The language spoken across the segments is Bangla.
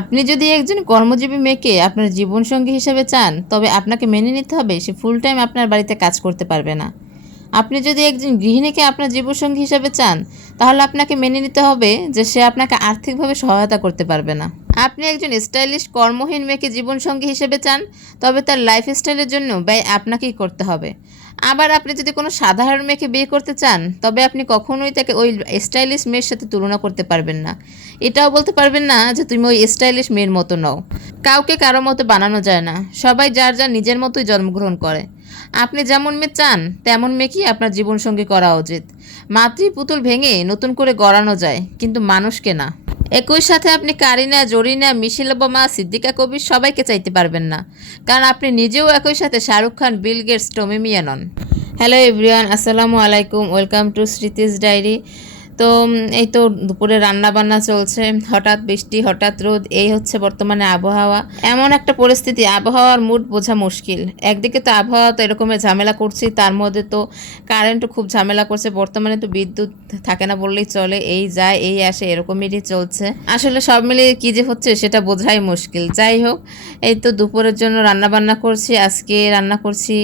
আপনি যদি একজন কর্মজীবী মেয়েকে আপনার জীবনসঙ্গী হিসেবে চান, তবে আপনাকে মেনে নিতে হবে সে ফুল টাইম আপনার বাড়িতে কাজ করতে পারবে না। আপনি যদি একজন গৃহিণীকে আপনার জীবনসঙ্গী হিসেবে চান, তাহলে আপনাকে মেনে নিতে হবে যে সে আপনাকে আর্থিকভাবে সহায়তা করতে পারবে না। আপনি একজন স্টাইলিশ কর্মহীন মেয়েকে জীবনসঙ্গী হিসেবে চান, তবে তার লাইফস্টাইলের জন্য ব্যয় আপনাকেই করতে হবে। আবার আপনি যদি কোনো সাধারণ মেয়েকে বিয়ে করতে চান, তবে আপনি কখনোই তাকে ওই স্টাইলিশ মেয়ের সাথে তুলনা করতে পারবেন না। এটাও বলতে পারবেন না যে তুমি ওই স্টাইলিশ মেয়ের মতো নও। কাউকে কারো মতো বানানো যায় না, সবাই যার যার নিজের মতোই জন্মগ্রহণ করে। আপনি যেমন মেয়ে চান তেমন মেয়েকেই আপনার জীবনসঙ্গী করা উচিত। মাতৃপুতুল ভেঙে নতুন করে গড়ানো যায়, কিন্তু মানুষকে না। একই সাথে আপনি কারিনা, জরিনা, মিশেল ওবামা, সিদ্দিকা কবির সবাইকে চাইতে পারবেন না, কারণ আপনি নিজেও একই সাথে শাহরুখ খান, বিল গেটস, টমি মিয়া নন। হ্যালো এভরিওয়ান, আসসালামু আলাইকুম, ওয়েলকাম টু স্মৃতিস ডায়েরি। তো এই তো দুপুরে রান্না বান্না চলছে, হঠাৎ বৃষ্টি হঠাৎ রোদ, এই হচ্ছে বর্তমানে আবহাওয়া। এমন একটা পরিস্থিতি, আবহাওয়ার মুড বোঝা মুশকিল। একদিকে তো আবহাওয়া তো এরকমের ঝামেলা করছি, তার মধ্যে তো কারেন্টও খুব ঝামেলা করছে। বর্তমানে তো বিদ্যুৎ থাকে না বললেই চলে, এই যায় এই আসে এরকমই চলছে। আসলে সব মিলিয়ে কী যে হচ্ছে সেটা বোঝাই মুশকিল। যাই হোক, এই তো দুপুরের জন্য রান্না বান্না করছি। আজকে রান্না করছি,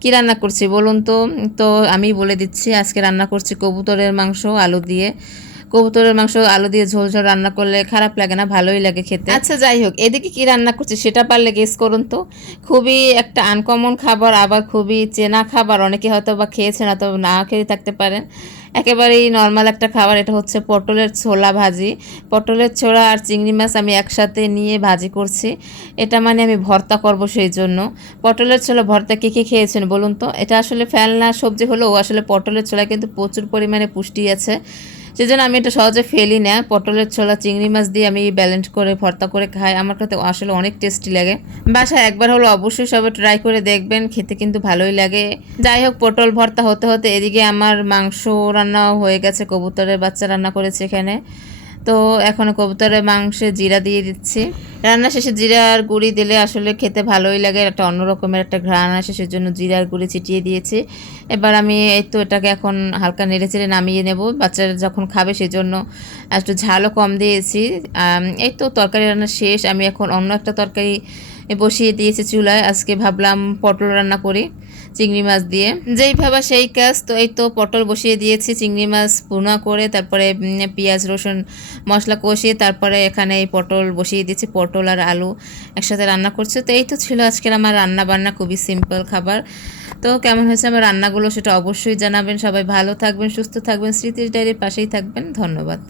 কি রান্না করছি বলুন তো? তো আমি বলে দিচ্ছি, আজকে রান্না করছি কবুতরের মাংস আলু দিয়ে। কবুতরের মাংস আলু দিয়ে ঝোল ঝোল রান্না করলে খারাপ লাগে না, ভালোই লাগে খেতে। আচ্ছা যাই হোক, এদিকে কি রান্না করছি সেটা পারলে গেস করুন তো। খুবই একটা আনকমন খাবার, আবার খুবই চেনা খাবার। অনেকে হয়তো বা খেয়েছেন, অথবা না খেয়ে থাকতে পারেন। একেবারেই নর্মাল একটা খাবার। এটা হচ্ছে পটলের ছোলা ভাজি। পটলের ছোলা আর চিংড়ি মাছ আমি একসাথে নিয়ে ভাজি করছি। এটা মানে আমি ভর্তা করব, সেই জন্য। পটলের ছোলা ভর্তা কে কে খেয়েছেন বলুন তো? এটা আসলে ফেলনা সবজি হলেও আসলে পটলের ছোলা কিন্তু প্রচুর পরিমাণে পুষ্টি আছে, সেজন্য আমি এটা সহজে ফেলি না। পটলের ছোলা চিংড়ি মাছ দিয়ে আমি ব্যালেন্স করে ভর্তা করে খাই, আমার কাছে আসলে অনেক টেস্টি লাগে। বাসায় একবার হলো অবশ্যই সবাই ট্রাই করে দেখবেন, খেতে কিন্তু ভালোই লাগে। যাই হোক, পটল ভর্তা হতে হতে এদিকে আমার মাংস রান্নাও হয়ে গেছে, কবুতরের বাচ্চা রান্না করেছে এখানে। তো এখন কবুতরের মাংসে জিরা দিয়ে দিচ্ছি। রান্না শেষে জিরার গুঁড়ি দিলে আসলে খেতে ভালোই লাগে, একটা অন্য রকমের একটা ঘ্রাণ আসে, সেজন্য জিরার গুঁড়ি ছিটিয়ে দিয়েছি। এবার আমি এই তো এটাকে এখন হালকা নেড়েচেড়ে নামিয়ে নেব, বাচ্চারা যখন খাবে সেজন্য একটু ঝালও কম দিয়েছি। এই তো তরকারি রান্না শেষ। আমি এখন অন্য একটা তরকারি বসিয়ে দিয়েছি চুলায়। আজকে ভাবলাম পটল রান্না করি চিংড়ি মাছ দিয়ে, যেই ভাবা সেই কাজ। তো এই তো পটল বসিয়ে দিয়েছি, চিংড়ি মাছ ভুনা করে, তারপরে পেঁয়াজ রসুন মশলা কষিয়ে তারপরে এখানে এই পটল বসিয়ে দিয়েছি। পটল আর আলু একসাথে রান্না করছে। তো এই তো ছিল আজকের আমার রান্না বান্না, খুবই সিম্পল খাবার। তো কেমন হয়েছে আমার রান্নাগুলো সেটা অবশ্যই জানাবেন। সবাই ভালো থাকবেন, সুস্থ থাকবেন, স্মৃতির ডায়েরির পাশেই থাকবেন। ধন্যবাদ।